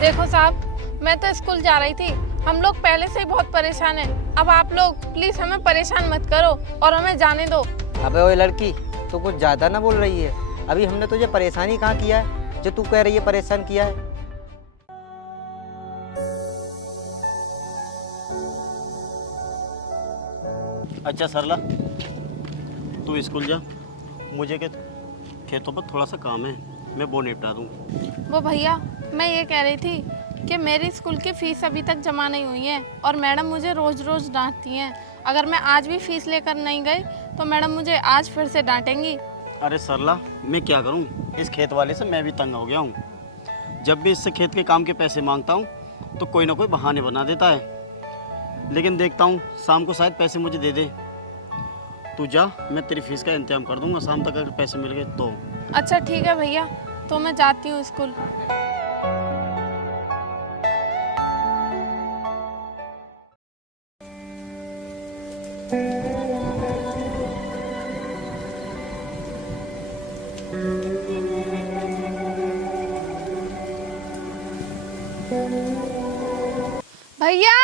देखो साहब, मैं तो स्कूल जा रही थी। हम लोग पहले से ही बहुत परेशान हैं। अब आप लोग प्लीज हमें परेशान मत करो और हमें जाने दो। अबे ओए लड़की, तू कुछ ज्यादा ना बोल रही है। अभी हमने तुझे परेशान ही कहाँ किया है जो तू कह रही है परेशान किया है। अच्छा सरला, तू स्कूल जा। मुझे के खेतों पर थोड़ा सा काम है, मैं वो निपटा दूँ। वो भैया, मैं ये कह रही थी कि मेरी स्कूल की फीस अभी तक जमा नहीं हुई है और मैडम मुझे रोज़ रोज़ डांटती हैं। अगर मैं आज भी फीस लेकर नहीं गई तो मैडम मुझे आज फिर से डांटेंगी। अरे सरला, मैं क्या करूँ, इस खेत वाले से मैं भी तंग हो गया हूँ। जब भी इससे खेत के काम के पैसे मांगता हूँ तो कोई ना कोई बहाने बना देता है। लेकिन देखता हूँ शाम को शायद पैसे मुझे दे दे। तू जा, मैं तेरी फीस का इंतजाम कर दूंगा शाम तक अगर पैसे मिल गए तो। अच्छा ठीक है भैया, तो मैं जाती हूँ स्कूल। भैया,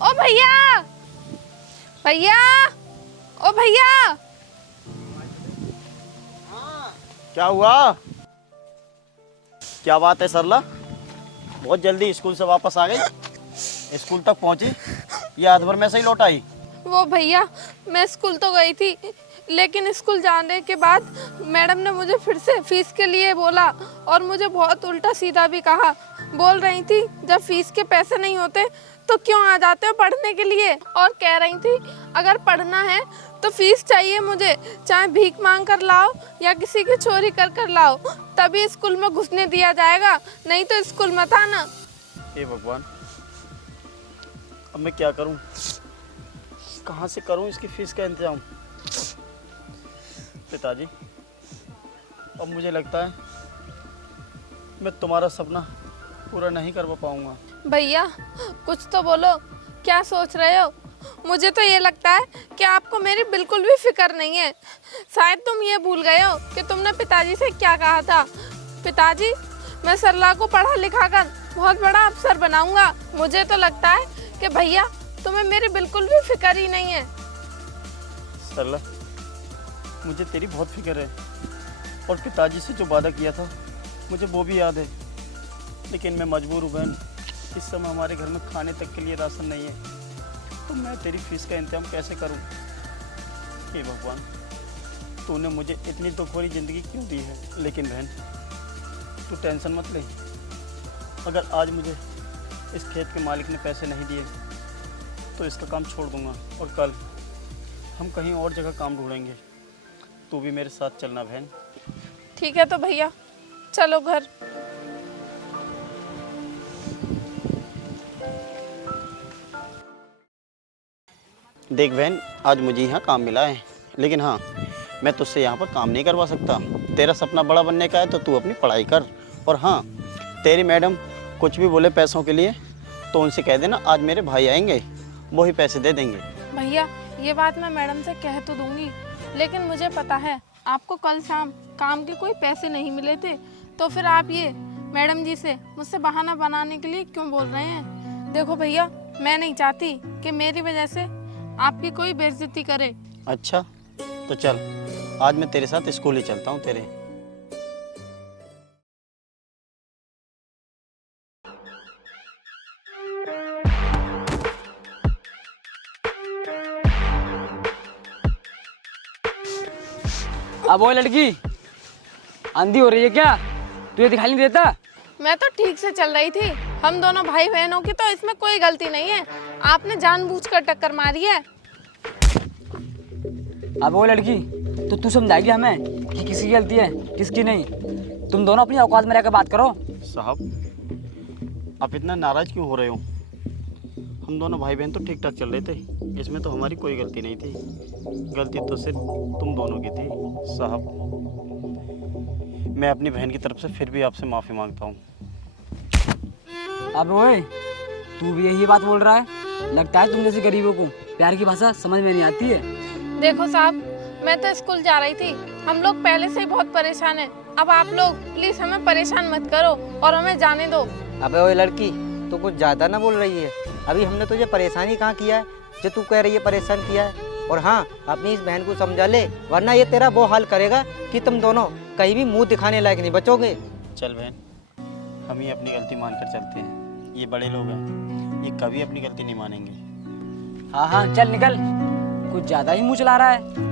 ओ भैया, भैया, ओ भैया। क्या हुआ? क्या बात है सरला, बहुत जल्दी स्कूल से वापस आ गई। स्कूल तक पहुंची या आध भर में से ही लौट आई? वो भैया, मैं स्कूल तो गई थी लेकिन स्कूल जाने के बाद मैडम ने मुझे फिर से फीस के लिए बोला और मुझे बहुत उल्टा सीधा भी कहा। बोल रही थी जब फीस के पैसे नहीं होते तो क्यों आ जाते हो पढ़ने के लिए, और कह रही थी अगर पढ़ना है तो फीस चाहिए मुझे, चाहे भीख मांग कर लाओ या किसी की चोरी कर कर लाओ, तभी स्कूल में घुसने दिया जाएगा, नहीं तो स्कूल मत आना। हे भगवान, अब मैं क्या करूं, कहां से करूं इसकी फीस का इंतजाम। पिताजी, अब मुझे लगता है मैं तुम्हारा सपना पूरा नहीं कर पाऊंगा। भैया कुछ तो बोलो, क्या सोच रहे हो? मुझे तो ये लगता है कि आपको मेरी बिल्कुल भी फिक्र नहीं है। शायद तुम ये भूल गए हो कि तुमने पिताजी से क्या कहा था। पिताजी, मैं सरला को पढ़ा लिखा कर बहुत बड़ा अफसर बनाऊंगा। मुझे तो लगता है कि भैया तुम्हें मेरी बिल्कुल भी फिक्र ही नहीं है। सरला, मुझे तेरी बहुत फिक्र है और पिताजी से जो वादा किया था मुझे वो भी याद है, लेकिन मैं मजबूर हूँ बहन। इस समय हमारे घर में खाने तक के लिए राशन नहीं है, तो मैं तेरी फीस का इंतजाम कैसे करूं? हे भगवान, तूने मुझे इतनी दुख भरी ज़िंदगी क्यों दी है? लेकिन बहन, तू टेंशन मत ले। अगर आज मुझे इस खेत के मालिक ने पैसे नहीं दिए तो इसका काम छोड़ दूंगा और कल हम कहीं और जगह काम ढूंढेंगे। तू भी मेरे साथ चलना बहन। ठीक है तो भैया, चलो घर। देख बहन, आज मुझे यहाँ काम मिला है, लेकिन हाँ, मैं तुझसे यहाँ पर काम नहीं करवा सकता। तेरा सपना बड़ा बनने का है तो तू अपनी पढ़ाई कर। और हाँ, तेरी मैडम कुछ भी बोले पैसों के लिए तो उनसे कह देना आज मेरे भाई आएंगे, वो ही पैसे दे देंगे। भैया ये बात मैं मैडम से कह तो दूंगी, लेकिन मुझे पता है आपको कल शाम काम के कोई पैसे नहीं मिले थे, तो फिर आप ये मैडम जी से मुझसे बहाना बनाने के लिए क्यों बोल रहे हैं? देखो भैया, मैं नहीं चाहती कि मेरी वजह से आपकी कोई बेइज्जती करे। अच्छा तो चल, आज मैं तेरे साथ स्कूल ही चलता हूँ तेरे। अब वो लड़की, आंधी हो रही है क्या? तुझे दिखाई नहीं देता? मैं तो ठीक से चल रही थी। हम दोनों भाई बहनों की तो इसमें कोई गलती नहीं है, आपने जानबूझकर टक्कर मारी है। अब वो लड़की, तो तू समझाएगी हमें कि किसकी गलती है किसकी नहीं? तुम दोनों अपनी औकात में रहकर बात करो। साहब, आप इतना नाराज क्यों हो रहे हो? हम दोनों भाई बहन तो ठीक ठाक चल रहे थे, इसमें तो हमारी कोई गलती नहीं थी। गलती तो सिर्फ तुम दोनों की थी। साहब, मैं अपनी बहन की तरफ से फिर भी आपसे माफ़ी मांगता हूँ। अब ओए, तू भी यही बात बोल रहा है? लगता है तुम जैसे गरीबों को प्यार की भाषा समझ में नहीं आती है। देखो साहब, मैं तो स्कूल जा रही थी। हम लोग पहले से ही बहुत परेशान हैं। अब आप लोग प्लीज हमें परेशान मत करो और हमें जाने दो। अबे ओए लड़की, तू कुछ ज़्यादा ना बोल रही है। अभी हमने तुझे परेशानी कहाँ किया है जो तू कह रही है परेशान किया है। और हाँ, अपनी इस बहन को समझा ले, वरना ये तेरा वो हाल करेगा कि तुम दोनों कहीं भी मुंह दिखाने लायक नहीं बचोगे। चल बहन, हम ही अपनी गलती मान कर चलते हैं। ये बड़े लोग हैं, ये कभी अपनी गलती नहीं मानेंगे। हाँ हाँ चल निकल, कुछ ज्यादा ही मुंह चला रहा है।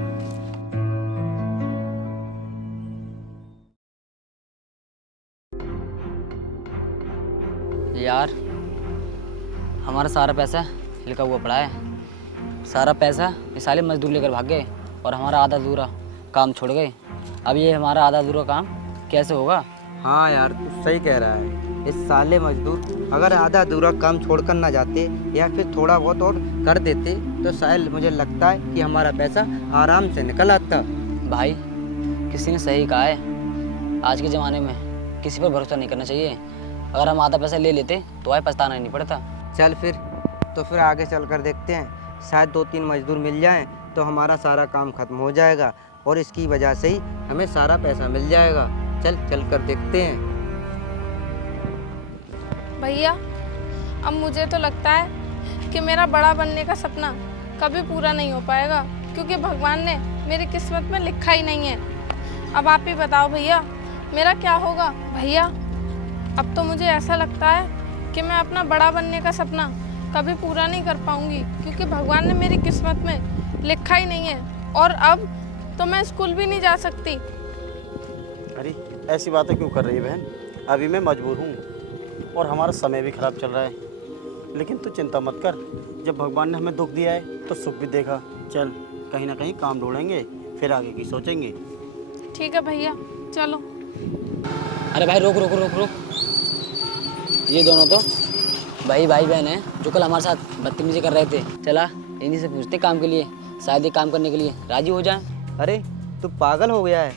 यार हमारा सारा पैसा लिखा हुआ पड़ा है, सारा पैसा ये साले मजदूर लेकर भाग गए और हमारा आधा अधूरा काम छोड़ गए। अब ये हमारा आधा अधूरा काम कैसे होगा? हाँ यार, तू सही कह रहा है। इस साले मजदूर अगर आधा अधूरा काम छोड़कर ना जाते या फिर थोड़ा बहुत और कर देते तो शायद मुझे लगता है कि हमारा पैसा आराम से निकल आता। भाई किसी ने सही कहा है, आज के ज़माने में किसी पर भरोसा नहीं करना चाहिए। अगर हम आधा पैसा ले लेते तो आए पछताना ही नहीं पड़ता। चल फिर आगे चल कर देखते हैं, शायद 2-3 मजदूर मिल जाएं तो हमारा सारा काम खत्म हो जाएगा और इसकी वजह से ही हमें सारा पैसा मिल जाएगा। चल कर देखते हैं। भैया अब मुझे तो लगता है कि मेरा बड़ा बनने का सपना कभी पूरा नहीं हो पाएगा, क्योंकि भगवान ने मेरी किस्मत में लिखा ही नहीं है। अब आप ही बताओ भैया, मेरा क्या होगा? भैया अब तो मुझे ऐसा लगता है कि मैं अपना बड़ा बनने का सपना कभी पूरा नहीं कर पाऊंगी, क्योंकि भगवान ने मेरी किस्मत में लिखा ही नहीं है। और अब तो मैं स्कूल भी नहीं जा सकती। अरे ऐसी बातें क्यों कर रही है बहन? अभी मैं मजबूर हूँ और हमारा समय भी खराब चल रहा है, लेकिन तू चिंता मत कर। जब भगवान ने हमें दुख दिया है तो सुख भी देखा। चल कहीं ना कहीं काम ढूंढेंगे, फिर आगे की सोचेंगे। ठीक है भैया, चलो। अरे भाई रोक रोक रोक रोक, ये दोनों तो भाई बहन हैं जो कल हमारे साथ बदतमीजी कर रहे थे। चला इन्हीं से पूछते काम के लिए, शायद ये काम करने के लिए राजी हो जाए। अरे तू पागल हो गया है?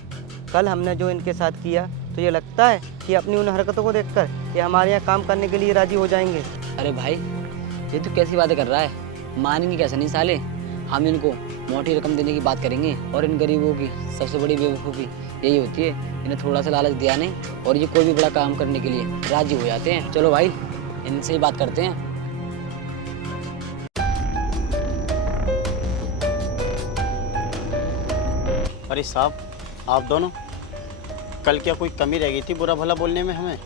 कल हमने जो इनके साथ किया तो ये लगता है कि अपनी उन हरकतों को देखकर ये हमारे यहाँ काम करने के लिए राजी हो जाएंगे। अरे भाई ये तो कैसी बातें कर रहा है, मानेंगे कैसे नहीं साले। हम इनको मोटी रकम देने की बात करेंगे और इन गरीबों की सबसे बड़ी बेवकूफ़ी यही होती है, इन्हें थोड़ा सा लालच दिया नहीं और ये कोई भी बड़ा काम करने के लिए राजी हो जाते हैं। चलो भाई इनसे ही बात करते हैं। अरे साहब, आप दोनों कल क्या कोई कमी रह गई थी बुरा भला बोलने में हमें,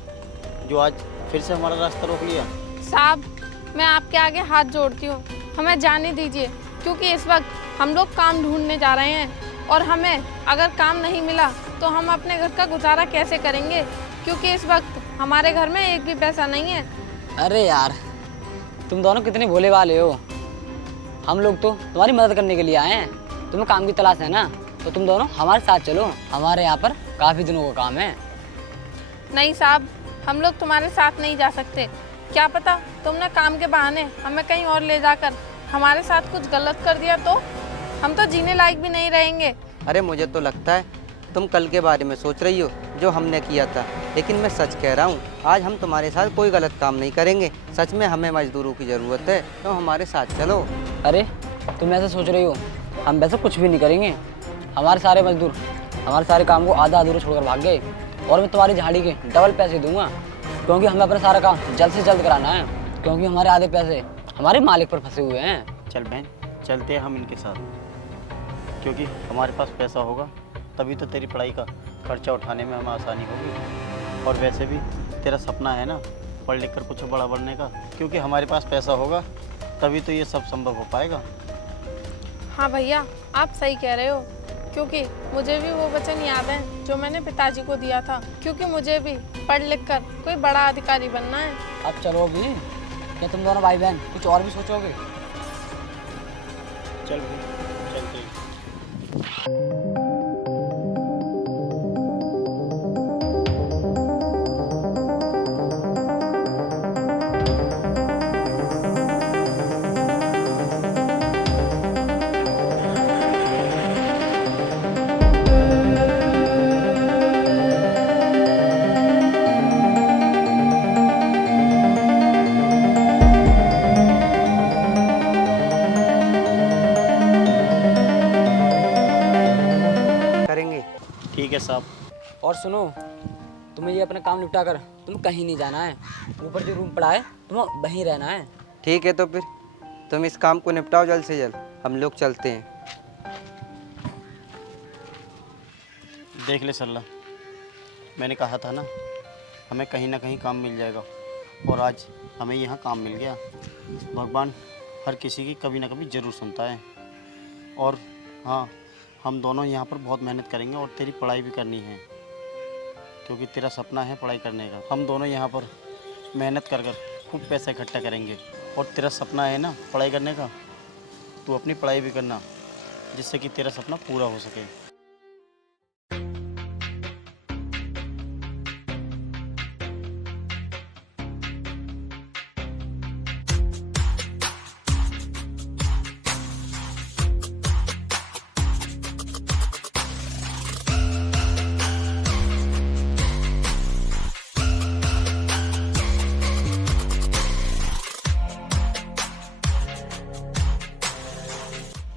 जो आज फिर से हमारा रास्ता रोक लिया? साहब मैं आपके आगे हाथ जोड़ती हूँ, हमें जाने दीजिए, क्योंकि इस वक्त हम लोग काम ढूंढने जा रहे हैं और हमें अगर काम नहीं मिला तो हम अपने घर का गुजारा कैसे करेंगे, क्योंकि इस वक्त हमारे घर में एक भी पैसा नहीं है। अरे यार तुम दोनों कितने भोले वाले हो, हम लोग तो तुम्हारी मदद करने के लिए आए हैं। तुम्हें काम की तलाश है ना, तो तुम दोनों हमारे साथ चलो, हमारे यहाँ पर काफ़ी दिनों का काम है। नहीं साहब, हम लोग तुम्हारे साथ नहीं जा सकते। क्या पता तुमने काम के बहाने हमें कहीं और ले जाकर हमारे साथ कुछ गलत कर दिया तो हम तो जीने लायक भी नहीं रहेंगे। अरे मुझे तो लगता है तुम कल के बारे में सोच रही हो जो हमने किया था, लेकिन मैं सच कह रहा हूँ, आज हम तुम्हारे साथ कोई गलत काम नहीं करेंगे। सच में हमें मजदूरों की ज़रूरत है, तो हमारे साथ चलो। अरे तुम ऐसा सोच रही हो, हम वैसे कुछ भी नहीं करेंगे। हमारे सारे मजदूर हमारे सारे काम को आधा अधूरा छोड़कर भाग गए और मैं तुम्हारी झाड़ी के डबल पैसे दूंगा, क्योंकि हमें अपना सारा काम जल्द से जल्द कराना है, क्योंकि हमारे आधे पैसे हमारे मालिक पर फंसे हुए हैं। चल बहन, चलते हैं हम इनके साथ, क्योंकि हमारे पास पैसा होगा तभी तो तेरी पढ़ाई का खर्चा उठाने में हमें आसानी होगी। और वैसे भी तेरा सपना है ना पढ़ लिख कर कुछ बड़ा बनने का, क्योंकि हमारे पास पैसा होगा तभी तो ये सब संभव हो पाएगा। हाँ भैया आप सही कह रहे हो, क्योंकि मुझे भी वो वचन याद है जो मैंने पिताजी को दिया था, क्योंकि मुझे भी पढ़ लिख कर कोई बड़ा अधिकारी बनना है। अब चलो भी, क्या तुम दोनों भाई बहन कुछ और भी सोचोगे? चल भाई चलते हैं। करेंगे। ठीक है साहब, और सुनो, तुम्हें ये अपना काम निपटा कर तुम कहीं नहीं जाना है। ऊपर जो रूम पड़ा है तुम्हें वहीं रहना है। ठीक है, तो फिर तुम इस काम को निपटाओ जल्द से जल्द, हम लोग चलते हैं। देख ले सरला, मैंने कहा था ना हमें कहीं ना कहीं काम मिल जाएगा, और आज हमें यहाँ काम मिल गया। भगवान हर किसी की कभी ना कभी ज़रूर सुनता है। और हाँ, हम दोनों यहाँ पर बहुत मेहनत करेंगे और तेरी पढ़ाई भी करनी है, क्योंकि तेरा सपना है पढ़ाई करने का। हम दोनों यहाँ पर मेहनत कर खूब पैसा इकट्ठा करेंगे, और तेरा सपना है ना पढ़ाई करने का, तू अपनी पढ़ाई भी करना, जिससे कि तेरा सपना पूरा हो सके।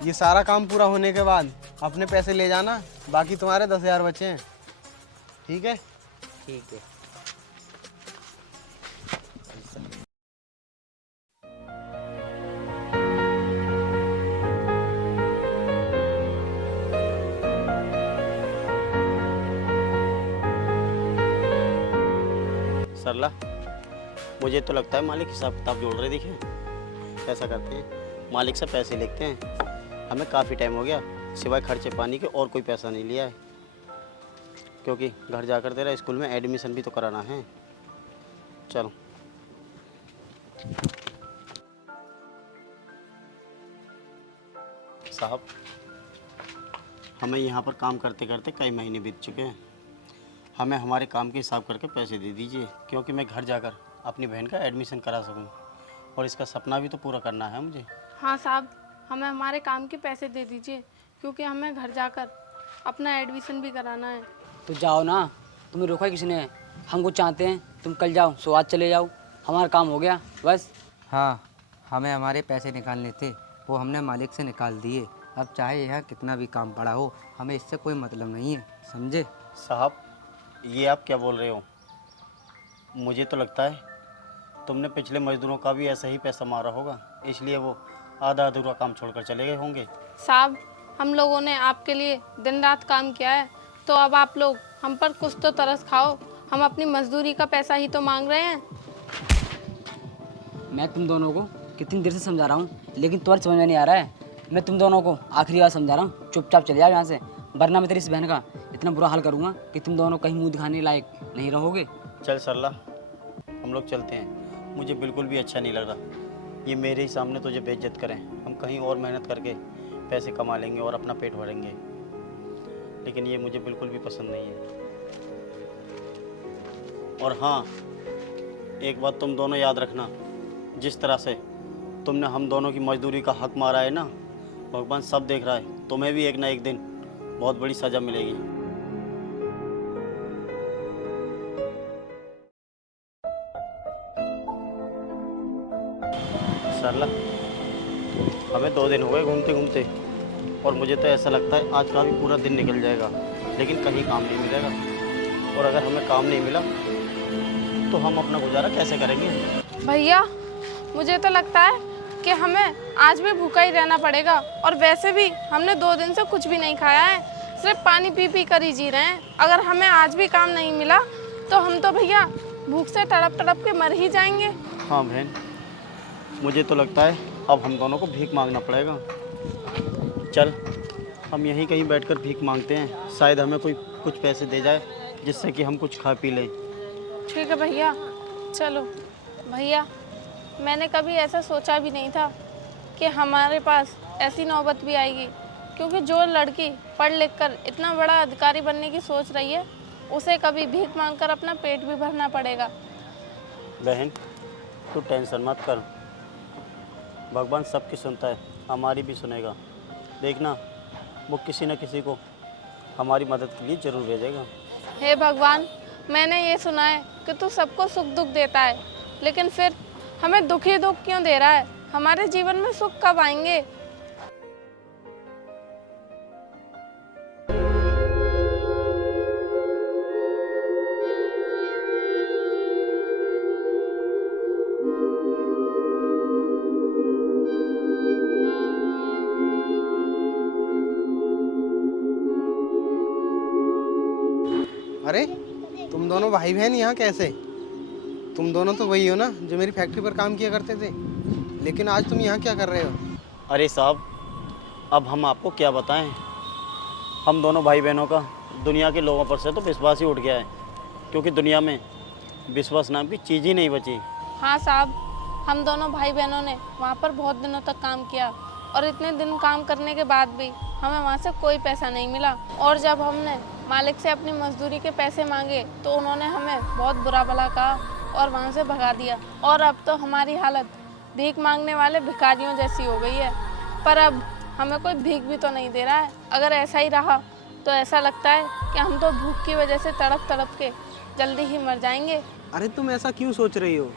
ये सारा काम पूरा होने के बाद अपने पैसे ले जाना, बाकी तुम्हारे 10,000 बचे हैं। ठीक है? ठीक है। सरला, मुझे तो लगता है मालिक हिसाब किताब जोड़ रहे। देखिए ऐसा करते हैं, मालिक से पैसे लेते हैं। हमें काफ़ी टाइम हो गया सिवाय खर्चे पानी के और कोई पैसा नहीं लिया है, क्योंकि घर जाकर तेरा स्कूल में एडमिशन भी तो कराना है। चलो। साहब, हमें यहाँ पर काम करते करते कई महीने बीत चुके हैं। हमें हमारे काम के हिसाब करके पैसे दे दीजिए, क्योंकि मैं घर जाकर अपनी बहन का एडमिशन करा सकूं, और इसका सपना भी तो पूरा करना है मुझे। हाँ साहब, हमें हमारे काम के पैसे दे दीजिए, क्योंकि हमें घर जाकर अपना एडमिशन भी कराना है। तो जाओ ना, तुम्हें रोका किसने? हम कुछ चाहते हैं तुम कल जाओ, सो आज चले जाओ, हमारा काम हो गया बस। हाँ, हमें हमारे पैसे निकालने थे, वो हमने मालिक से निकाल दिए। अब चाहे यह कितना भी काम पड़ा हो, हमें इससे कोई मतलब नहीं है, समझे? साहब, ये आप क्या बोल रहे हो? मुझे तो लगता है तुमने पिछले मजदूरों का भी ऐसा ही पैसा मारा होगा, इसलिए वो आधा अधूरा काम छोड़कर चले गए होंगे। साहब, हम लोगों ने आपके लिए दिन रात काम किया है, तो अब आप लोग हम पर कुछ तो तरस खाओ। हम अपनी मजदूरी का पैसा ही तो मांग रहे हैं। मैं तुम दोनों को कितनी देर से समझा रहा हूँ, लेकिन तुम्हारी समझ में नहीं आ रहा है। मैं तुम दोनों को आखिरी बार समझा रहा हूँ, चुपचाप चले जाओ यहाँ से, वरना मैं तेरी इस बहन का इतना बुरा हाल करूँगा कि तुम दोनों कहीं मुंह दिखाने लायक नहीं रहोगे। चल सरला, हम लोग चलते हैं। मुझे बिल्कुल भी अच्छा नहीं लग रहा ये मेरे ही सामने तुझे बेइज्जत करें। हम कहीं और मेहनत करके पैसे कमा लेंगे और अपना पेट भरेंगे, लेकिन ये मुझे बिल्कुल भी पसंद नहीं है। और हाँ, एक बात तुम दोनों याद रखना, जिस तरह से तुमने हम दोनों की मजदूरी का हक मारा है ना, भगवान सब देख रहा है। तुम्हें भी एक ना एक दिन बहुत बड़ी सज़ा मिलेगी। सरला, हमें 2 दिन हो गए घूमते घूमते, और मुझे तो ऐसा लगता है आज का भी पूरा दिन निकल जाएगा, लेकिन कहीं काम नहीं मिलेगा। और अगर हमें काम नहीं मिला तो हम अपना गुजारा कैसे करेंगे? भैया, मुझे तो लगता है कि हमें आज भी भूखा ही रहना पड़ेगा, और वैसे भी हमने 2 दिन से कुछ भी नहीं खाया है, सिर्फ पानी पी पी कर ही जी रहे हैं। अगर हमें आज भी काम नहीं मिला तो हम तो भैया भूख से तड़प तड़प के मर ही जाएंगे। हाँ बहन, मुझे तो लगता है अब हम दोनों को भीख मांगना पड़ेगा। चल, हम यहीं कहीं बैठकर भीख मांगते हैं, शायद हमें कोई कुछ पैसे दे जाए, जिससे कि हम कुछ खा पी लें। ठीक है भैया, चलो। भैया, मैंने कभी ऐसा सोचा भी नहीं था कि हमारे पास ऐसी नौबत भी आएगी, क्योंकि जो लड़की पढ़ लिख कर इतना बड़ा अधिकारी बनने की सोच रही है, उसे कभी भीख मांगकर अपना पेट भी भरना पड़ेगा। बहन, तू टेंशन मत कर, भगवान सबकी सुनता है, हमारी भी सुनेगा। देखना, वो किसी न किसी को हमारी मदद के लिए ज़रूर भेजेगा। हे भगवान, मैंने ये सुना है कि तू सबको सुख दुख देता है, लेकिन फिर हमें दुख ही दुख क्यों दे रहा है? हमारे जीवन में सुख कब आएंगे? अरे तुम दोनों भाई बहन यहाँ कैसे? तुम दोनों तो वही हो ना जो मेरी फैक्ट्री पर काम किया करते थे, लेकिन आज तुम यहाँ क्या कर रहे हो? अरे साहब, अब हम आपको क्या बताएं। हम दोनों भाई बहनों का दुनिया के लोगों पर से तो विश्वास ही उठ गया है, क्योंकि दुनिया में विश्वास नाम की चीज़ ही नहीं बची। हाँ साहब, हम दोनों भाई बहनों ने वहाँ पर बहुत दिनों तक काम किया और इतने दिन काम करने के बाद भी हमें वहाँ से कोई पैसा नहीं मिला। और जब हमने मालिक से अपनी मजदूरी के पैसे मांगे तो उन्होंने हमें बहुत बुरा भला कहा और वहाँ से भगा दिया। और अब तो हमारी हालत भीख मांगने वाले भिखारियों जैसी हो गई है। पर अब हमें कोई भीख भी तो नहीं दे रहा है। अगर ऐसा ही रहा तो ऐसा लगता है कि हम तो भूख की वजह से तड़प तड़प के जल्दी ही मर जाएंगे। अरे तुम ऐसा क्यों सोच रही हो?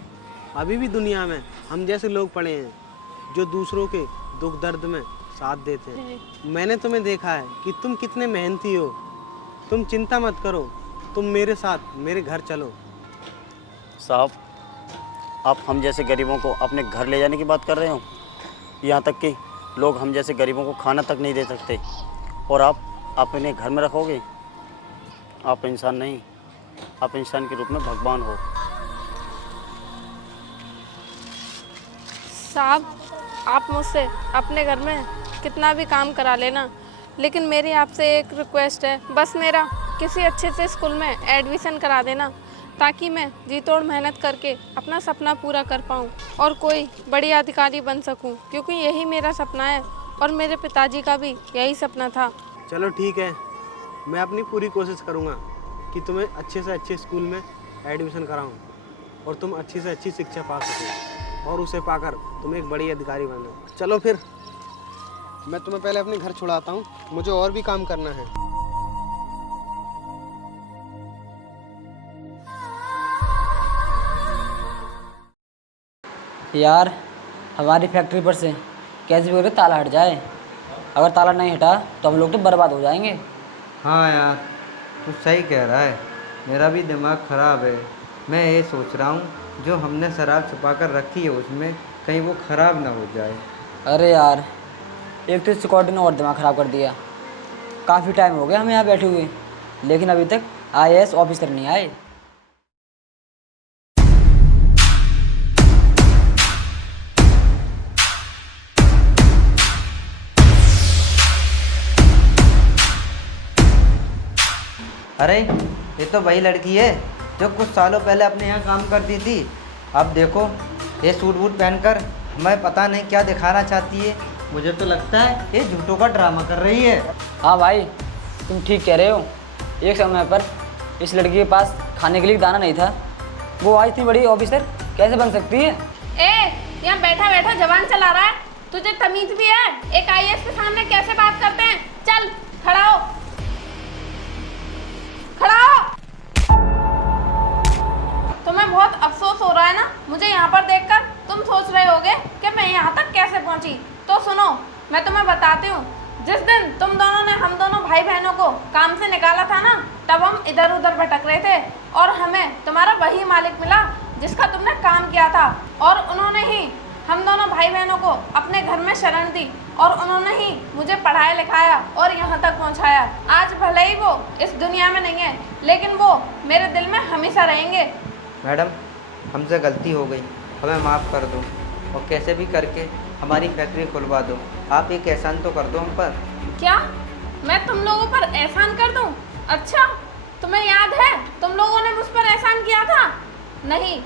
अभी भी दुनिया में हम जैसे लोग पड़े हैं जो दूसरों के दुख दर्द में साथ देते हैं। मैंने तुम्हें देखा है कि तुम कितने मेहनती हो। तुम चिंता मत करो, तुम मेरे साथ मेरे घर चलो। साहब, आप हम जैसे गरीबों को अपने घर ले जाने की बात कर रहे हो? यहाँ तक कि लोग हम जैसे गरीबों को खाना तक नहीं दे सकते और आप इन्हें घर में रखोगे? आप इंसान नहीं, आप इंसान के रूप में भगवान हो। साहब, आप मुझसे अपने घर में कितना भी काम करा लेना, लेकिन मेरी आपसे एक रिक्वेस्ट है, बस मेरा किसी अच्छे से स्कूल में एडमिशन करा देना ताकि मैं जी तोड़ मेहनत करके अपना सपना पूरा कर पाऊँ और कोई बड़ी अधिकारी बन सकूँ, क्योंकि यही मेरा सपना है और मेरे पिताजी का भी यही सपना था। चलो ठीक है, मैं अपनी पूरी कोशिश करूँगा कि तुम्हें अच्छे से अच्छे स्कूल में एडमिशन कराऊँ और तुम अच्छी से अच्छी शिक्षा पा सको और उसे पाकर तुम एक बड़ी अधिकारी बनो। चलो फिर मैं तुम्हें पहले अपने घर छुड़ाता हूँ, मुझे और भी काम करना है। यार, हमारी फैक्ट्री पर से कैसे भी करके ताला हट जाए। अगर ताला नहीं हटा तो हम लोग तो बर्बाद हो जाएंगे। हाँ यार, तू सही कह रहा है, मेरा भी दिमाग ख़राब है। मैं ये सोच रहा हूँ जो हमने शराब छुपा कर रखी है उसमें कहीं वो ख़राब ना हो जाए। अरे यार, एक तो सिक्योरिटी ने और दिमाग ख़राब कर दिया। काफ़ी टाइम हो गया हमें यहाँ बैठे हुए, लेकिन अभी तक IAS ऑफिसर नहीं आए। अरे ये तो वही लड़की है जो कुछ सालों पहले अपने यहाँ काम करती थी। अब देखो ये सूट वूट पहनकर हमें पता नहीं क्या दिखाना चाहती है। मुझे तो लगता है ये झूठों का ड्रामा कर रही है। हाँ भाई, तुम ठीक कह रहे हो। एक समय पर इस लड़की के पास खाने के लिए दाना नहीं था, वो आज इतनी बड़ी ऑफिसर कैसे बन सकती है? यहाँ बैठा बैठा जवान चला रहा है, तुझे तमीज भी है? एक IAS के सामने कैसे बात करते हैं? चल खड़ा हो, खड़ा हो। तुम्हें बहुत अफसोस हो रहा है ना मुझे यहाँ पर देखकर? तुम सोच रहे होगे कि मैं यहाँ तक कैसे पहुँची। तो सुनो, मैं तुम्हें बताती हूँ। जिस दिन तुम दोनों ने हम दोनों भाई बहनों को काम से निकाला था ना, तब हम इधर उधर भटक रहे थे और हमें तुम्हारा वही मालिक मिला जिसका तुमने काम किया था। और उन्होंने ही हम दोनों भाई बहनों को अपने घर में शरण दी और उन्होंने ही मुझे पढ़ाया लिखाया और यहाँ तक पहुँचाया। आज भले ही वो इस दुनिया में नहीं है, लेकिन वो मेरे दिल में हमेशा रहेंगे। मैडम, हमसे गलती हो गई, हमें माफ़ कर दो और कैसे भी करके हमारी फैक्ट्री खुलवा दो। आप एक एहसान तो कर दो हम पर। क्या मैं तुम लोगों पर एहसान कर दूं? अच्छा, तुम्हें याद है तुम लोगों ने मुझ पर एहसान किया था? नहीं,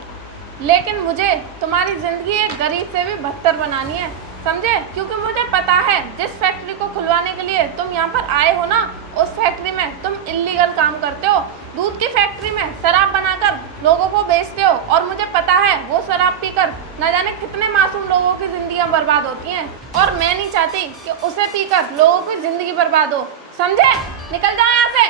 लेकिन मुझे तुम्हारी ज़िंदगी एक गरीब से भी बदतर बनानी है, समझे? क्योंकि मुझे पता है जिस फैक्ट्री को खुलवाने के लिए तुम यहाँ पर आए हो ना, उस फैक्ट्री में तुम इल्लीगल काम करते हो। दूध की फैक्ट्री में शराब बनाकर लोगों को बेचते हो और मुझे पता है वो शराब पीकर न जाने कितने मासूम लोगों की ज़िंदगियाँ बर्बाद होती हैं और मैं नहीं चाहती कि उसे पीकर लोगों की ज़िंदगी बर्बाद हो, समझे? निकल जाओ यहाँ से।